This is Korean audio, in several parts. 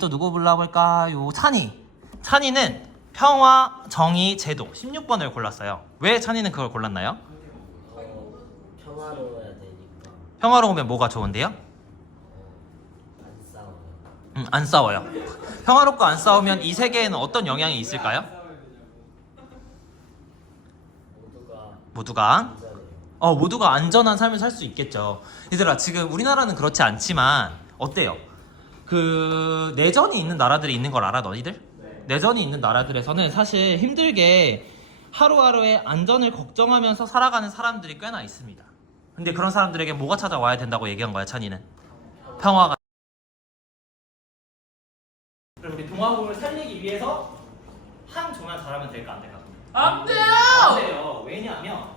또 누구 불러볼까요? 찬이. 찬이는 평화, 정의, 제도 16번을 골랐어요. 왜 찬이는 그걸 골랐나요? 어, 평화로워야 되니까 평화로우면 뭐가 좋은데요? 안 싸워요. 음, 안 싸워요. 평화롭고 안 싸우면 이 세계에는 어떤 영향이 있을까요? 모두가 모두가 안전해요. 어 모두가 안전한 삶을 살 수 있겠죠. 얘들아 지금 우리나라는 그렇지 않지만 어때요? 그 내전이 있는 나라들이 있는 걸 알아 너희들? 내전이 있는 나라들에서는 사실 힘들게 하루하루의 안전을 걱정하면서 살아가는 사람들이 꽤나 있습니다. 근데 그런 사람들에게 뭐가 찾아와야 된다고 얘기한 거야 찬이는? 평화가. 그럼 우리 동화국을 살리기 위해서 한 조만 잘하면 될까 안 될까? 안 돼요! 안 돼요. 왜냐하면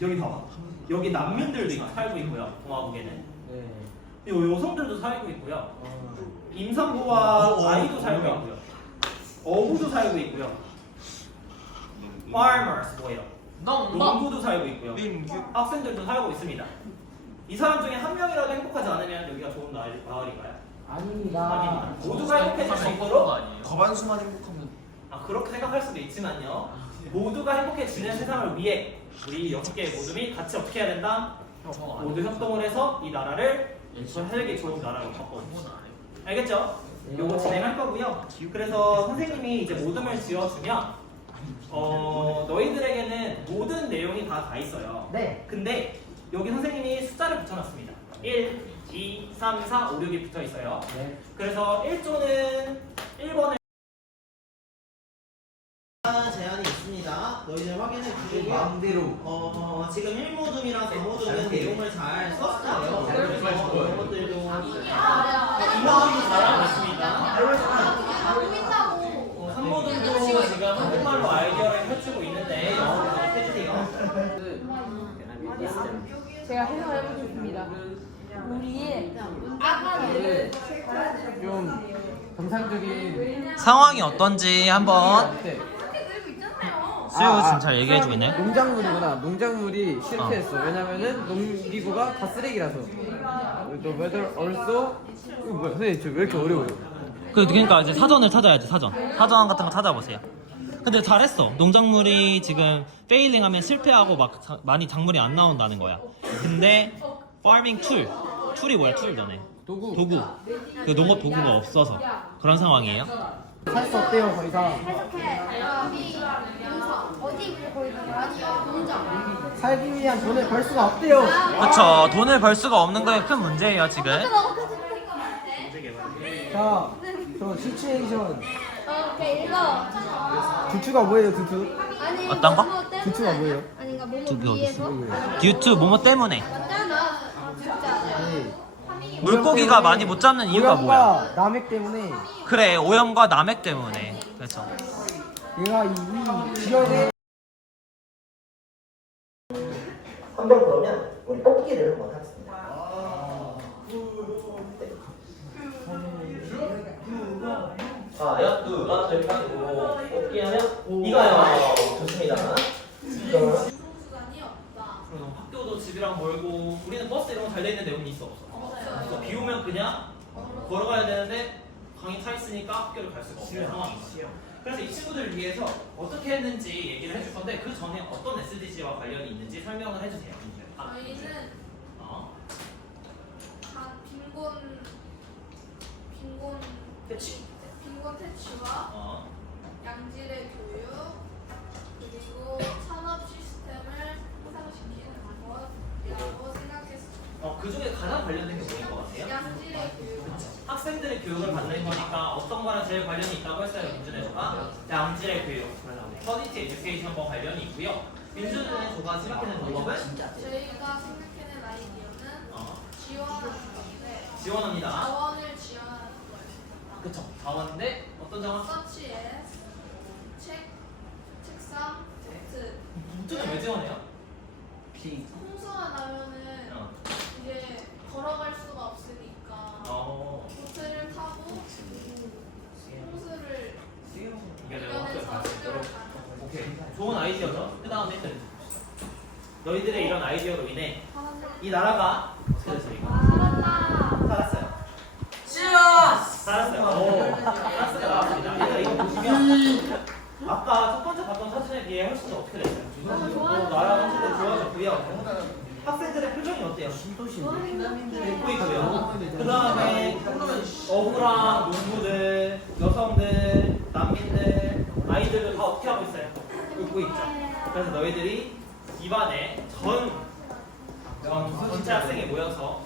여기 봐봐. 여기 난민들도 있- 살고 있고요. 동화국에는. 네. 그리고 여성들도 살고 있고요. 어, 임산부와 아이도 살고 있고요. 어부도 살고 있고요. farmers 뭐예요? 농 농부도 살고 있고요. 학생들도 살고 있습니다. 이 사람 중에 한 명이라도 행복하지 않으면 여기가 좋은 마을, 마을인가요? 아닙니다. 아닙니다. 모두가 행복해질 수 있도록 아니에요? 거반수만 행복하면 아 그렇게 생각할 수도 있지만요. 모두가 행복해 지는 세상을 위해 우리 여섯 개의 모둠이 같이 어떻게 해야 된다? 모두 협동을 해서 이 나라를 살기 좋은 나라로 바꿔줍시다. 알겠죠? 요거 진행할 거고요. 그래서 선생님이 이제 모둠을 지어주면 어 너희들에게는 모든 내용이 다다 있어요. 네. 근데 여기 선생님이 숫자를 붙여놨습니다. 1, 2, 3, 4, 5, 6이 붙어 있어요. 네. 그래서 1조는 1번을 제한이 있습니다. 너희들 확인해 마음대로 어, 지금 1모둠이랑 4모둠은 내용을 잘 썼어요. 그래서 이런 것들도 이모둠도 잘하고 있습니다. 어, 3모둠도 지금 한국말로 아이디어를 펼치고 있는데 영어로 해주세요. 제가 해석해 보겠습니다. 우리의 아가들을 좀 정상적인 상황이 어떤지 한번 때 수유 지금 잘 얘기해주고 있네. 농작물이구나. 농작물이 실패했어. 왜냐면은 농기구가 다 쓰레기라서. The weather also 이거 뭐야? 선생님 저왜 이렇게 어려워요? 그, 그러니까 이제 사전을 찾아야지 사전 사전 같은 거 찾아보세요 근데 잘했어 농작물이 지금 페일링 하면 실패하고 막 자- 많이 작물이 안 나온다는 거야 근데 파밍 툴 툴이 뭐야 툴 너네 도구. 도구 그 농업 도구가 없어서 그런 상황이에요 할수 없대요 더 이상. 해석해. 용서. 어디. 살기 위한 돈을 벌 수가 없대요. 그쵸 돈을 벌 수가 없는 거에 큰 문제예요 지금 자, 저 시츄에이션 오케이 읽어. 두추가 뭐예요 두추? 아니 어떤 거? 때문에. 두추가 뭐예요? 아니 그러니까 뭐뭐 어디 위에서. 듀트 뭐뭐 때문에. 아니 물고기가 많이 못 잡는 이유가 뭐야 오염과 남획 때문에 그래 오염과 남획 때문에 그렇죠 얘가 이, 이 지역에 한번 그러면 우리 뽑기를 한번 하겠습니다. 아, 여뚜가 저기 가지고 뽑기 하면 이거요. 좋습니다. 그리고 학교도 집이랑 멀고 우리는 버스 이런 거 잘 돼 있는 데운이 있어 없어? 없어. 비 오면 그냥 걸어가야 되는데 차 있으니까 학교를 갈 수가 없는 상황이에요. 그래서 이 친구들을 위해서 어떻게 했는지 얘기를 해줄 건데 그 전에 어떤 SDG와 관련이 있는지 설명을 해주세요. 아, 저희는 어? 다 빈곤 빈곤 그치? 빈곤 퇴치와 어. 양질의 교육 그리고 산업 시스템을 향상시키는 것이라고 생각했습니다. 어, 그 중에 가장 관련된 게 뭐인 것 같아요? 양질의 교육 학생들의 교육을 받는 거니까 어떤 거랑 제일 관련이 있다고 했어요 민준의 조가? 양질의 교육. 퀄리티 에듀케이션과 관련이 있고요. 민준의 조가 생각하는 방법은? 저희가 생각해낸 아이디어는 어, 지원하는 건데 지원합니다. 자원을 지원하는 거예요. 그쵸. 자원인데 어떤 자원? 서치에 책, 책상, 노트. 민준은 왜 지원해요? 홍 너희들의 이런 아이디어로 인해 이 나라가 어떻게 됐어요? 잘한다. 살았어요 씨앗 잘했어요. 오, 가스가 나왔습니다. 얘들아 이거 보시면 아까 첫 번째 봤던 사진에 비해 훨씬 더 어떻게 됐어요? 어, 나랑 훨씬 더 좋아졌고요. 학생들의 표정이 어때요? 웃고 있고요. 그 다음에 어부랑 농부들, 여성들, 난민들, 아이들도 다 어떻게 하고 있어요? 웃고 있죠. 그래서 너희들이 입안에 전, 전 전체 학생이 모여서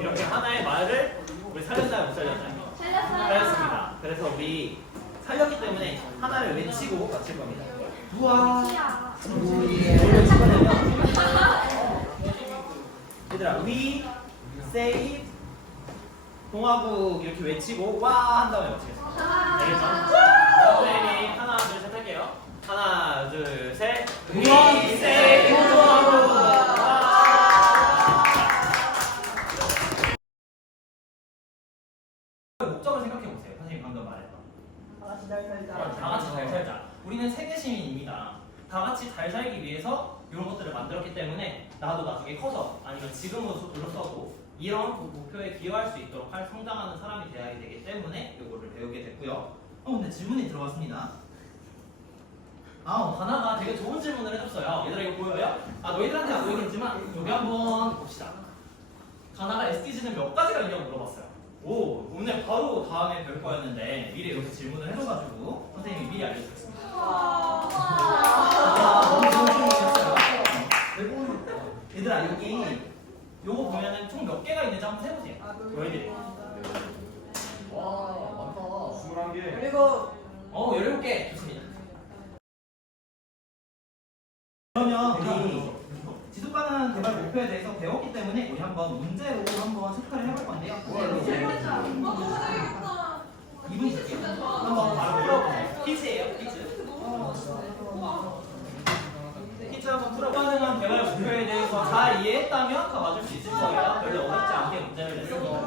이렇게 하나의 말을 우리 살렸나요, 못 살렸나요? 살렸습니다. 그래서 우리 살렸기 때문에 하나를 외치고 마칠 겁니다. 우와. 원래 축하되면 얘들아 we save 동화국 이렇게 외치고 와 한 다음에 마치겠습니다. 알겠죠? 시민입니다. 다 같이 잘 살기 위해서 이런 것들을 만들었기 때문에 나도 나중에 커서 아니면 지금으로서도 이런 목표에 기여할 수 있도록 할 성장하는 사람이 되어야 되기 때문에 이거를 배우게 됐고요. 어 근데 질문이 들어왔습니다. 아, 어, 다나가 되게 좋은 질문을 해줬어요. 얘들아 이거 보여요? 아 너희들한테 안 보이겠지만 여기 한번 봅시다. 다나가 SDG는 몇 가지가 있냐고 물어봤어요. 오, 오늘 바로 다음에 별 거였는데 미리 이렇게 질문을 해줘가지고 선생님이 미리 알려주셨습니다. 아. 얘들아 여기 요거 보면은 총 몇 개가 있는지 한번 세보세요. 너희들이. 그리고 어, 17개 좋습니다. 그러면 우리 지속가능 개발 목표에 대해서 배웠기 때문에 우리 한번 문제로 한번 체크를 해볼 건데요. 이분 줄게요. 한번 바로 풀어보세요. 퀴즈예요, 퀴즈. 한번 풀어. 가능한 개발 목표에 대해서 잘 이해했다면 다 맞을 수 있을 거예요. 별로 어렵지 않게 문제를 냈습니다.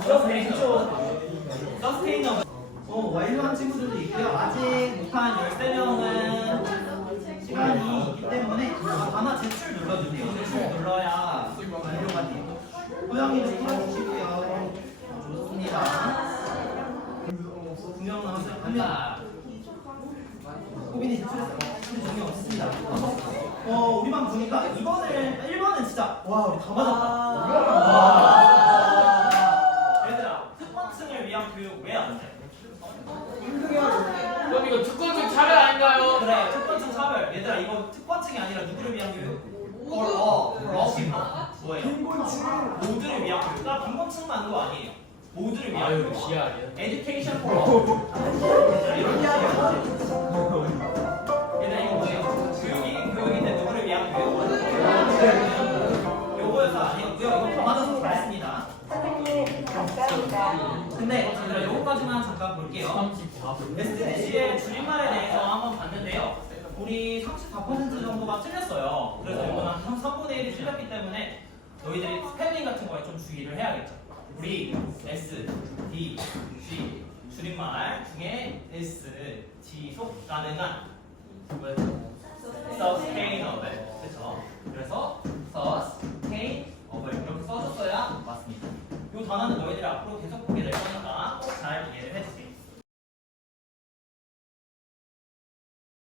서스테이너. 서스테이너. 어, 완료한 친구들도 있고요. 아직 못한 13명은 시간이 있기 때문에 아, 하나 제출 눌러주세요. 제출 눌러야 완료가 돼요. 호영이도 풀어주시고 근데 정이 없습니다. 어, 우리 반 보니까 2번을, 1번은 진짜, 와, 우리 다 맞았다. 와. 얘들아, 특권층을 위한 교육 왜 안 돼? 그럼 이거 특권적 차별 아닌가요? 그래 특권층 차별 얘들아 이거 특권층이 아니라 누구를 위한 교육? 어, 러시아 뭐예요? 모두를 위한 교육 나 빈곤층만 거 아니에요 모두를 위한 아유 교육 기아리야. 에듀케이션 포럼 얘들아 이거 뭐예요? 교육이 교육인데 누구를 위한 교육? 요거여서 아니었고요 이거 더 맞아서 잘했습니다 근데 얘들아 요거까지만 잠깐 볼게요 SDG의 줄임말에 대해서 한번 봤는데요. 우리 34% 정도가 틀렸어요. 그래서 이거는 한 3분의 1이 틀렸기 때문에 너희들이 스펠링 같은 거에 좀 주의를 해야겠죠. 우리 S, D, G 줄임말 중에 S 지속 가능한. 뭐였죠? 서스테이너